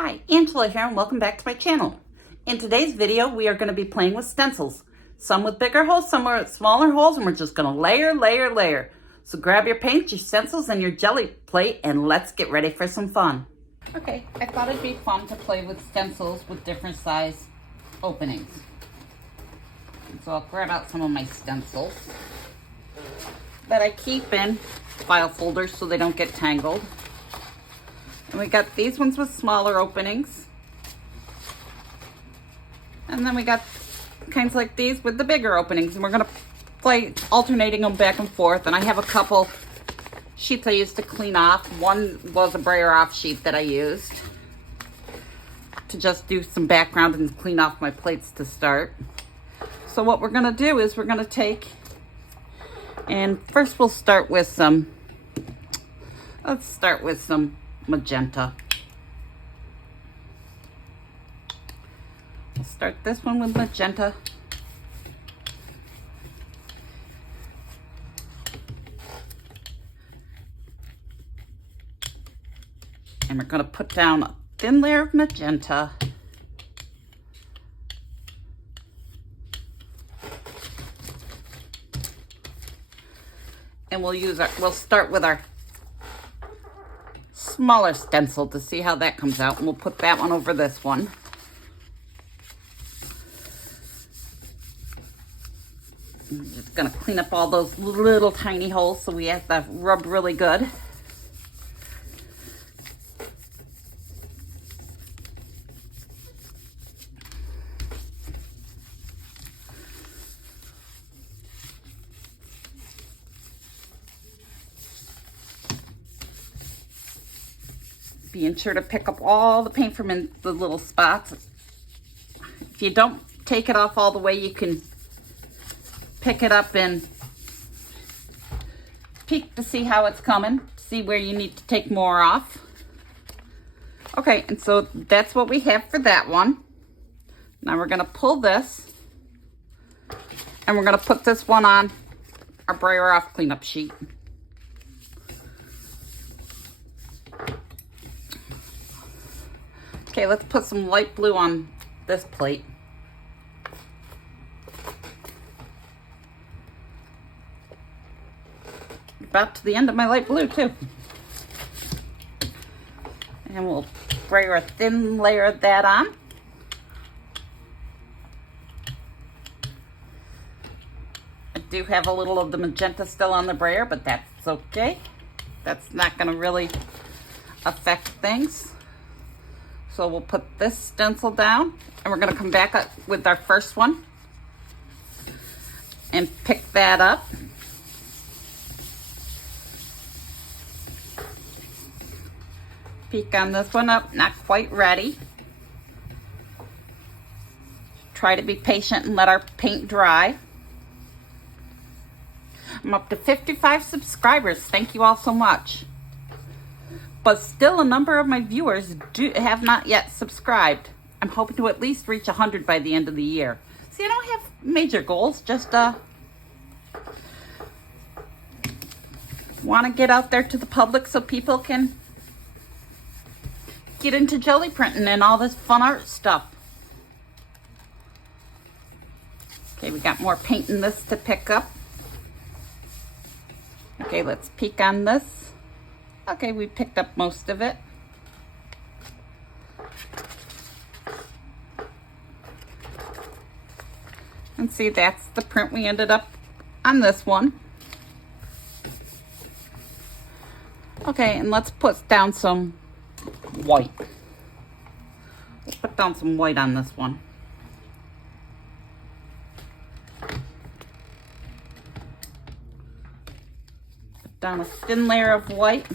Hi, Angela here and welcome back to my channel. In today's video, we are going to be playing with stencils. Some with bigger holes, some with smaller holes, and we're just going to layer. So grab your paint, your stencils, and your jelly plate, and let's get ready for some fun. Okay, I thought it'd be fun to play with stencils with different size openings. So I'll grab out some of my stencils that I keep in file folders so they don't get tangled. And we got these ones with smaller openings. And then we got kinds like these with the bigger openings. And we're gonna play alternating them back and forth. And I have a couple sheets I used to clean off. One was a brayer off sheet that I used to just do some background and clean off my plates to start. So what we're gonna do is we're gonna take, and first we'll start with some, let's start with some magenta. I'll start this one with magenta. And we're going to put down a thin layer of magenta. And we'll start with our smaller stencil to see how that comes out, and we'll put that one over this one. I'm just gonna clean up all those little tiny holes so we have that rubbed really good. Being sure to pick up all the paint from in the little spots. If you don't take it off all the way, you can pick it up and peek to see how it's coming, see where you need to take more off. Okay, and so that's what we have for that one. Now we're gonna pull this and we're gonna put this one on our brayer off cleanup sheet. Okay, let's put some light blue on this plate. About to the end of my light blue too. And we'll brayer a thin layer of that on. I do have a little of the magenta still on the brayer, but that's okay. That's not gonna really affect things. So we'll put this stencil down and we're gonna come back up with our first one and pick that up. Peek on this one up, not quite ready. Try to be patient and let our paint dry. I'm up to 55 subscribers. Thank you all so much. But still a number of my viewers have not yet subscribed. I'm hoping to at least reach 100 by the end of the year. See, I don't have major goals, just want to get out there to the public so people can get into jelly printing and all this fun art stuff. Okay, we got more paint in this to pick up. Okay, let's peek on this. Okay, we picked up most of it. And see, that's the print we ended up on this one. Okay, and let's put down some white. Let's put down some white on this one. Put down a thin layer of white.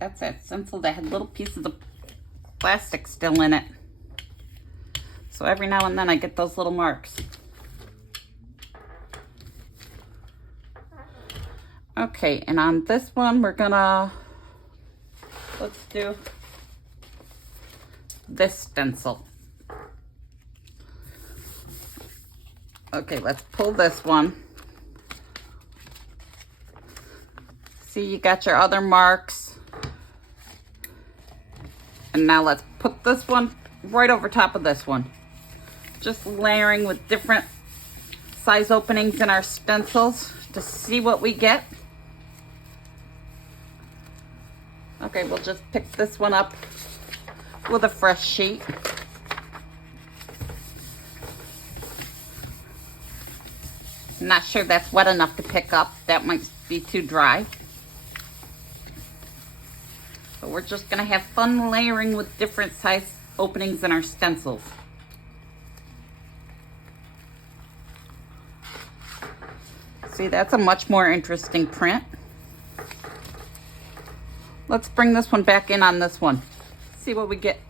That's that stencil that had little pieces of plastic still in it. So every now and then I get those little marks. Okay, and on this one we're gonna, let's do this stencil. Okay, let's pull this one. See, you got your other marks. And now let's put this one right over top of this one. Just layering with different size openings in our stencils to see what we get. Okay, we'll just pick this one up with a fresh sheet. I'm not sure that's wet enough to pick up. That might be too dry. But we're just gonna have fun layering with different size openings in our stencils. See, that's a much more interesting print. Let's bring this one back in on this one. See what we get.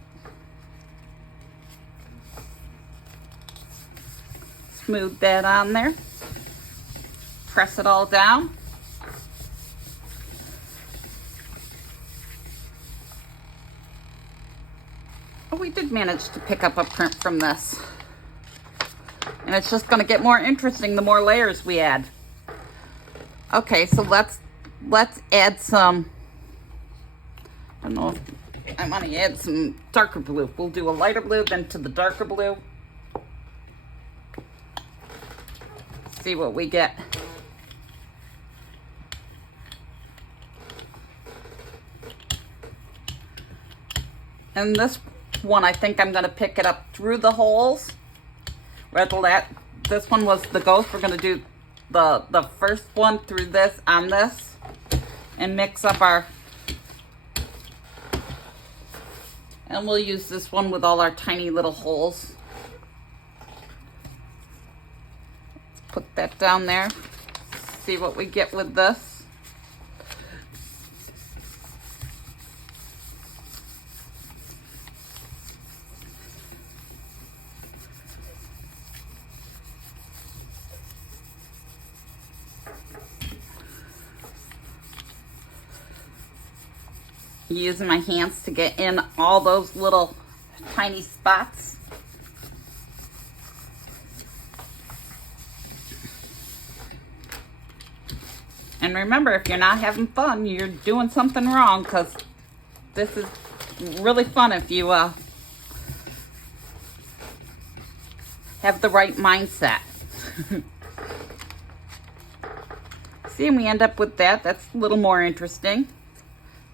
Smooth that on there. Press it all down. Oh, we did manage to pick up a print from this. And it's just going to get more interesting the more layers we add. Okay, so let's add some, I don't know if I want to add some darker blue. We'll do a lighter blue, then to the darker blue. See what we get. And this one, I think I'm going to pick it up through the holes. This one was the ghost. We're going to do the first one through this on this and mix up our, and we'll use this one with all our tiny little holes. Let's put that down there. See what we get with this. Using my hands to get in all those little tiny spots. And remember, if you're not having fun, you're doing something wrong, because this is really fun if you have the right mindset. See, and we end up with that. That's a little more interesting.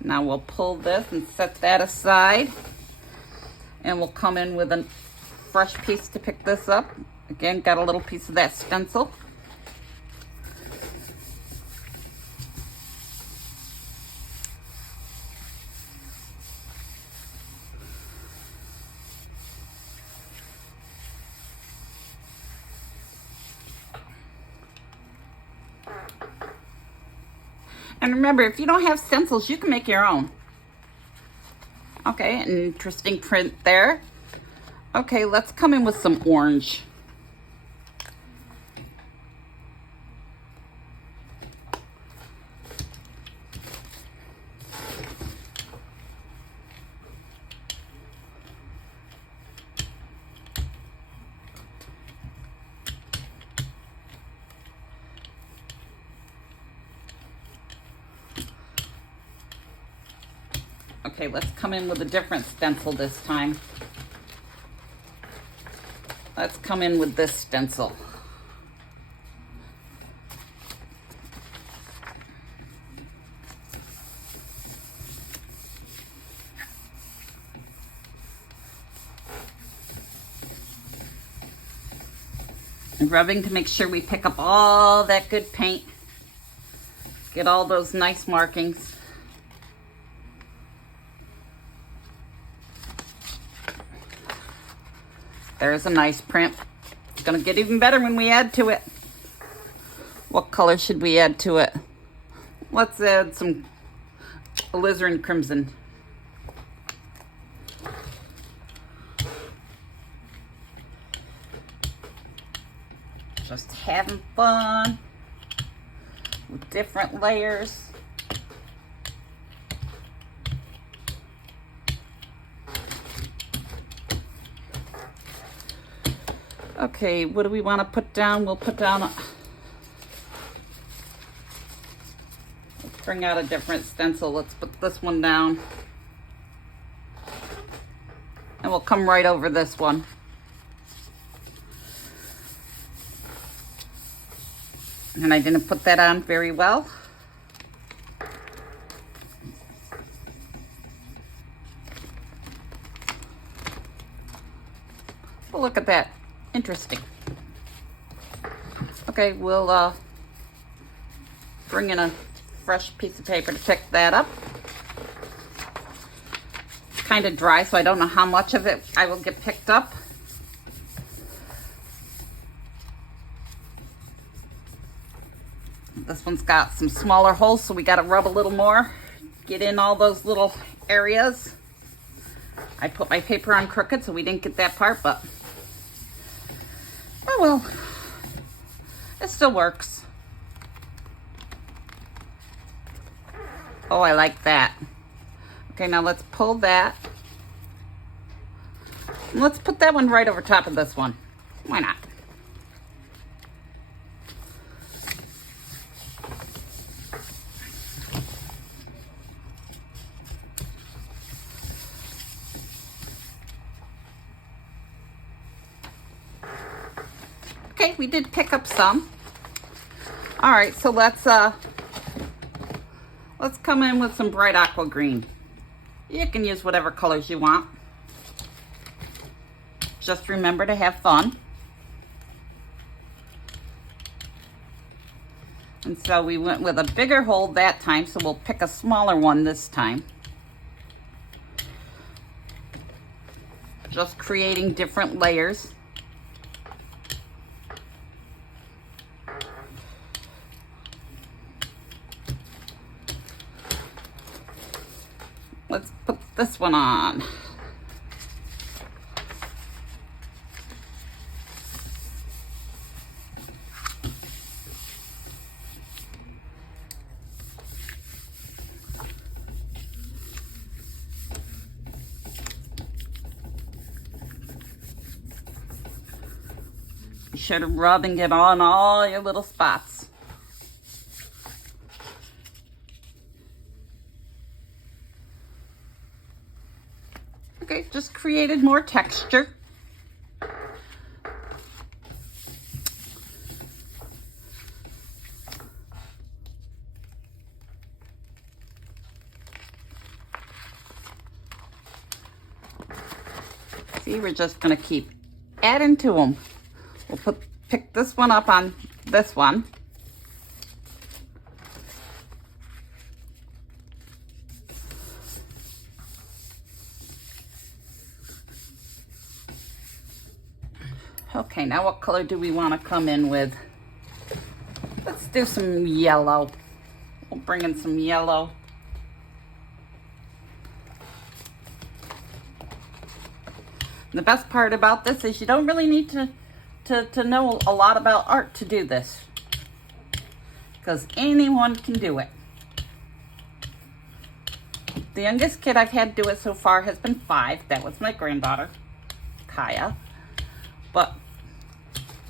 Now we'll pull this and set that aside. And we'll come in with a fresh piece to pick this up. Again, got a little piece of that stencil. And remember, if you don't have stencils, you can make your own. Okay, an interesting print there. Okay, let's come in with some orange. Okay, let's come in with a different stencil this time. Let's come in with this stencil. And rubbing to make sure we pick up all that good paint. Get all those nice markings. There's a nice print. It's gonna get even better when we add to it. What color should we add to it? Let's add some alizarin crimson. Just having fun with different layers. Okay, what do we want to put down? We'll put down, let's bring out a different stencil. Let's put this one down. And we'll come right over this one. And I didn't put that on very well. Well, look at that. Interesting. Okay, we'll bring in a fresh piece of paper to pick that up. It's kind of dry, so I don't know how much of it I will get picked up. This one's got some smaller holes, so we got to rub a little more. Get in all those little areas. I put my paper on crooked, so we didn't get that part, but oh well, it still works. Oh, I like that. Okay, now let's pull that. And let's put that one right over top of this one. Why not? Okay, we did pick up some. All right, so let's come in with some bright aqua green. You can use whatever colors you want. Just remember to have fun. And so we went with a bigger hole that time, so we'll pick a smaller one this time. Just creating different layers. Let's put this one on. Be sure to rub and get on all your little spots. Okay, just created more texture. See, we're just gonna keep adding to them. We'll pick this one up on this one. Okay, now what color do we want to come in with? Let's do some yellow. We'll bring in some yellow. And the best part about this is you don't really need to know a lot about art to do this, because anyone can do it. The youngest kid I've had do it so far has been 5. That was my granddaughter, Kaya.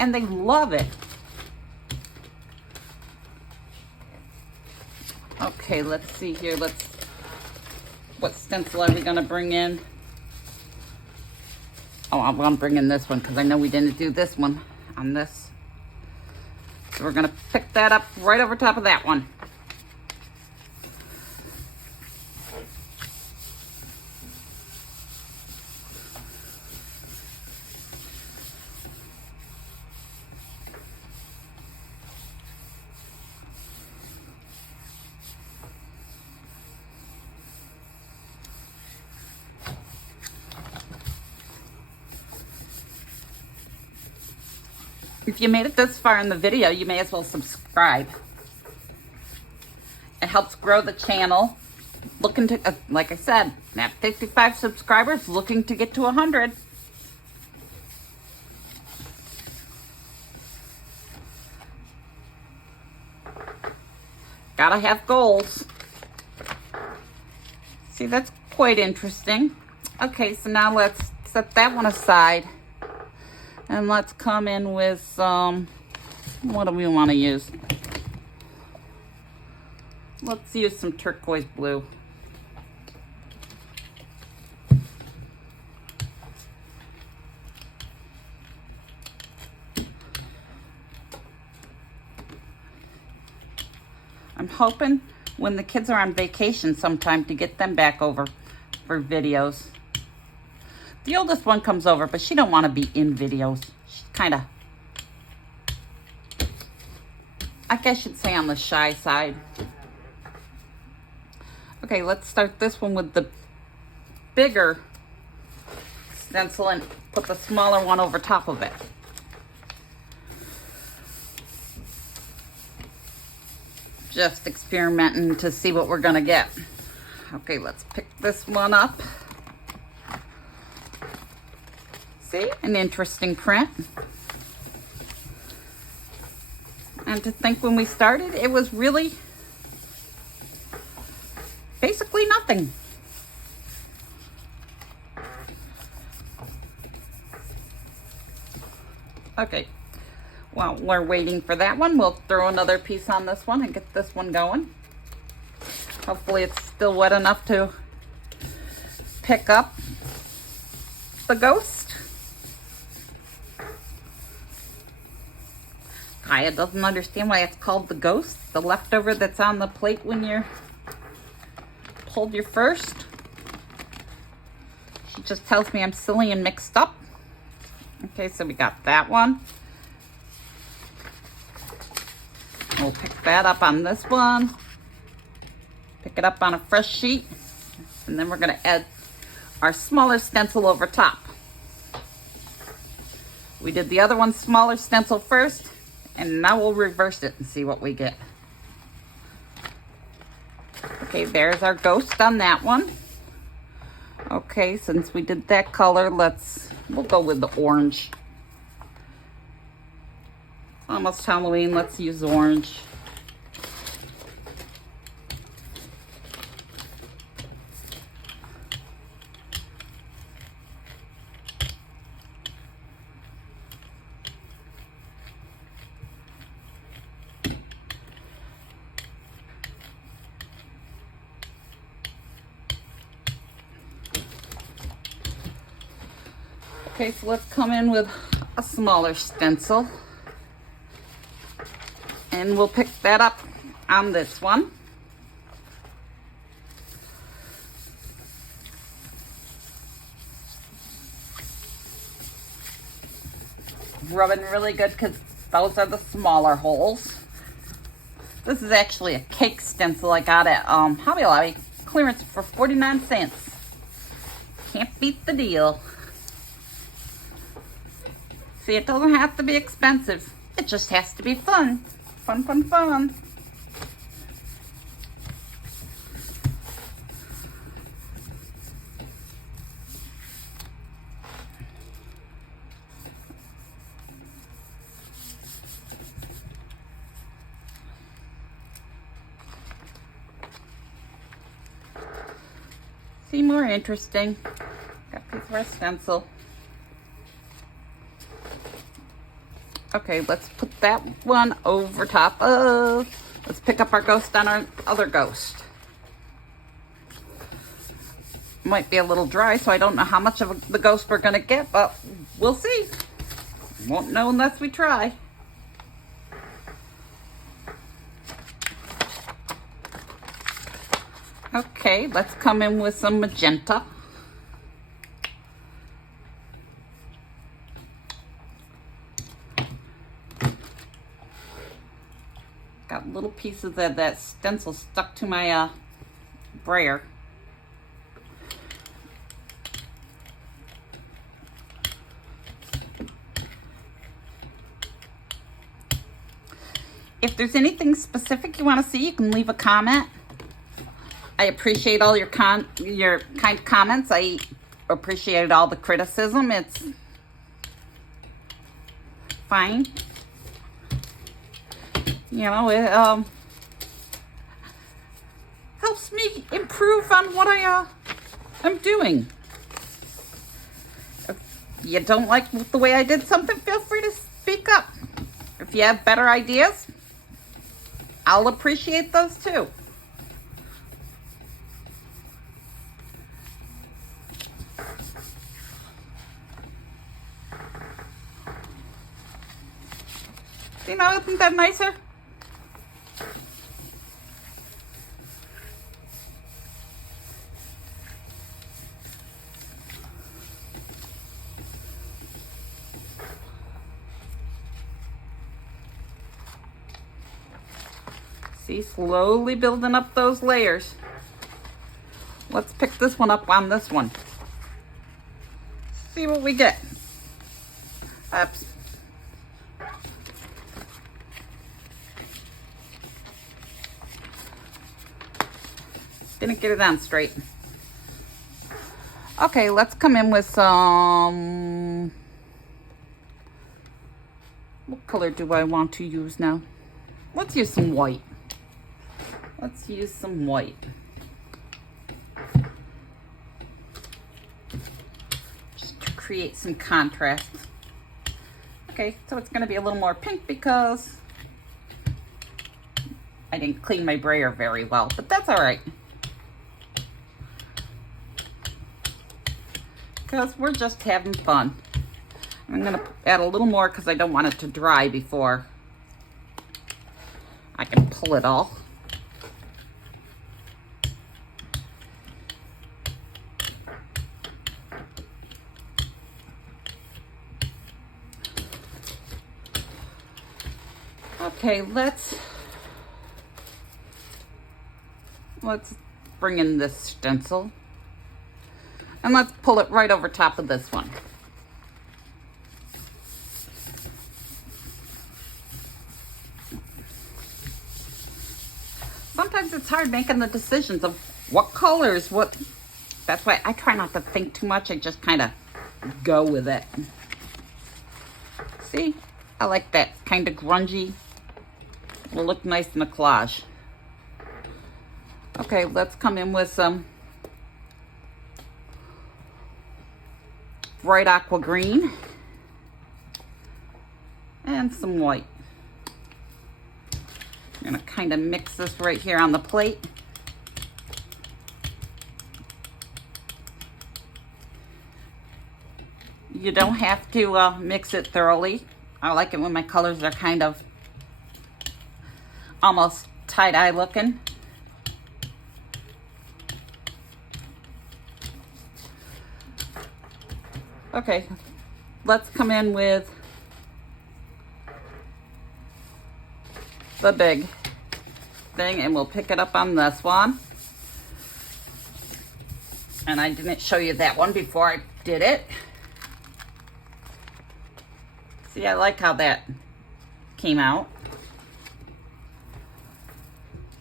And they love it. Okay, let's see here. What stencil are we gonna bring in? Oh, I'm gonna bring in this one because I know we didn't do this one on this. So we're gonna pick that up right over top of that one. If you made it this far in the video, you may as well subscribe. It helps grow the channel. Looking to, like I said, at 55 subscribers, looking to get to 100. Gotta have goals. See, that's quite interesting. Okay, so now let's set that one aside. And let's come in with some, what do we want to use? Let's use some turquoise blue. I'm hoping when the kids are on vacation sometime to get them back over for videos. The oldest one comes over, but she don't want to be in videos. She's kind of, I guess you'd say, on the shy side. Okay, let's start this one with the bigger stencil and put the smaller one over top of it. Just experimenting to see what we're gonna get. Okay, let's pick this one up. See, an interesting print. And to think when we started, it was really basically nothing. Okay, while we're waiting for that one, we'll throw another piece on this one and get this one going. Hopefully it's still wet enough to pick up the ghost. Kaya doesn't understand why it's called the ghost, the leftover that's on the plate when you're pulled your first. She just tells me I'm silly and mixed up. Okay, so we got that one. We'll pick that up on this one. Pick it up on a fresh sheet. And then we're gonna add our smaller stencil over top. We did the other one smaller stencil first, and now we'll reverse it and see what we get. Okay, there's our ghost on that one. Okay, since we did that color, we'll go with the orange. Almost Halloween, let's use orange. Okay, so let's come in with a smaller stencil. And we'll pick that up on this one. Rubbing really good because those are the smaller holes. This is actually a cake stencil I got at Hobby Lobby. Clearance for 49 cents. Can't beat the deal. See, it doesn't have to be expensive. It just has to be fun. Fun, fun, fun. See, more interesting. Got a piece of our stencil. Okay, let's put that one over top of, let's pick up our ghost on our other ghost. Might be a little dry, so I don't know how much of the ghost we're gonna get, but we'll see. Won't know unless we try. Okay, let's come in with some magenta. Got little pieces of that stencil stuck to my brayer. If there's anything specific you want to see, you can leave a comment. I appreciate all your kind comments. I appreciated all the criticism. It's fine. You know, it helps me improve on what I'm doing. you don't like the way I did something, feel free to speak up. If you have better ideas, I'll appreciate those too. You know, isn't that nicer? See, slowly building up those layers. Let's pick this one up on this one. See what we get. Oops. Didn't get it on straight. Okay, let's come in with some... What color do I want to use now? Let's use some white. Let's use some white. Just to create some contrast. Okay, so it's going to be a little more pink because I didn't clean my brayer very well, but that's all right. Because we're just having fun. I'm going to add a little more because I don't want it to dry before I can pull it off. Okay, let's bring in this stencil. And let's pull it right over top of this one. Sometimes it's hard making the decisions of what colors, what... That's why I try not to think too much. I just kind of go with it. See? I like that kind of grungy. It'll look nice in a collage. Okay, let's come in with some bright aqua green and some white. I'm gonna kind of mix this right here on the plate. You don't have to mix it thoroughly. I like it when my colors are kind of almost tie-dye looking. Okay, let's come in with the big thing and we'll pick it up on this one. And I didn't show you that one before I did it. See, I like how that came out.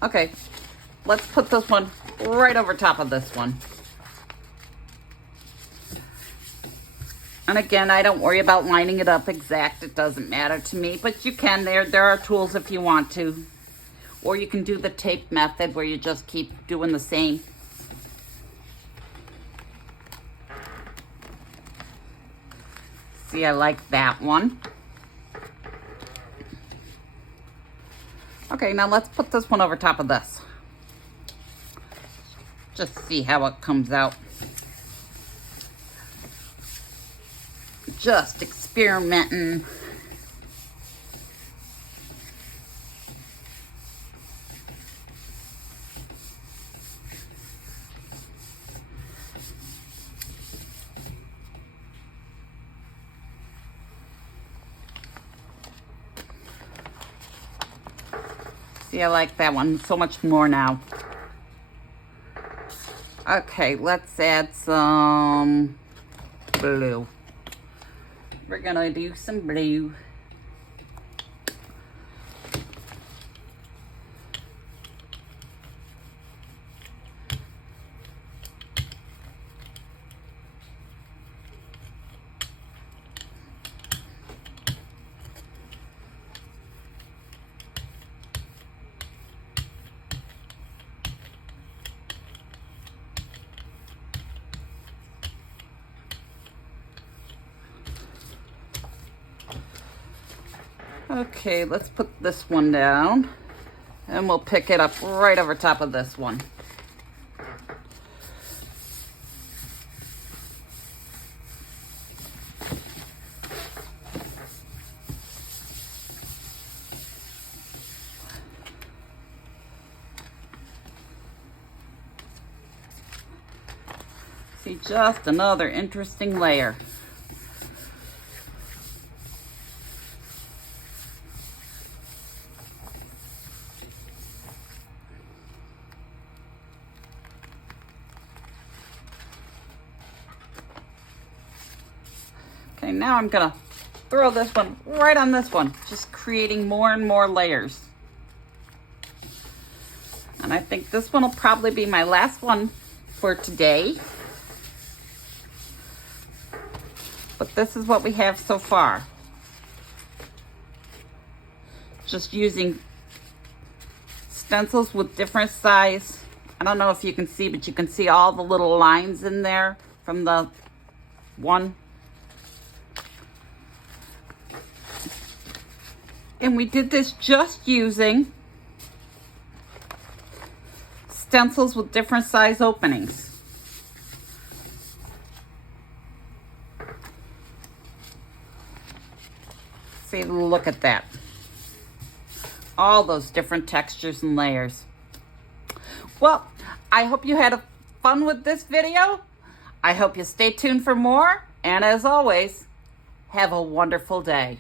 Okay, let's put this one right over top of this one. And again, I don't worry about lining it up exact. It doesn't matter to me, but you can. There are tools if you want to. Or you can do the tape method where you just keep doing the same. See, I like that one. Okay, now let's put this one over top of this. Just see how it comes out. Just experimenting. See, I like that one so much more now. Okay, let's add some blue. We're gonna do some blue. Okay, let's put this one down and we'll pick it up right over top of this one. See, just another interesting layer. Okay, now I'm gonna throw this one right on this one, just creating more and more layers. And I think this one will probably be my last one for today. But this is what we have so far. Just using stencils with different size. I don't know if you can see, but you can see all the little lines in there from the one. And we did this just using stencils with different size openings. See, look at that. All those different textures and layers. Well, I hope you had fun with this video. I hope you stay tuned for more. And as always, have a wonderful day.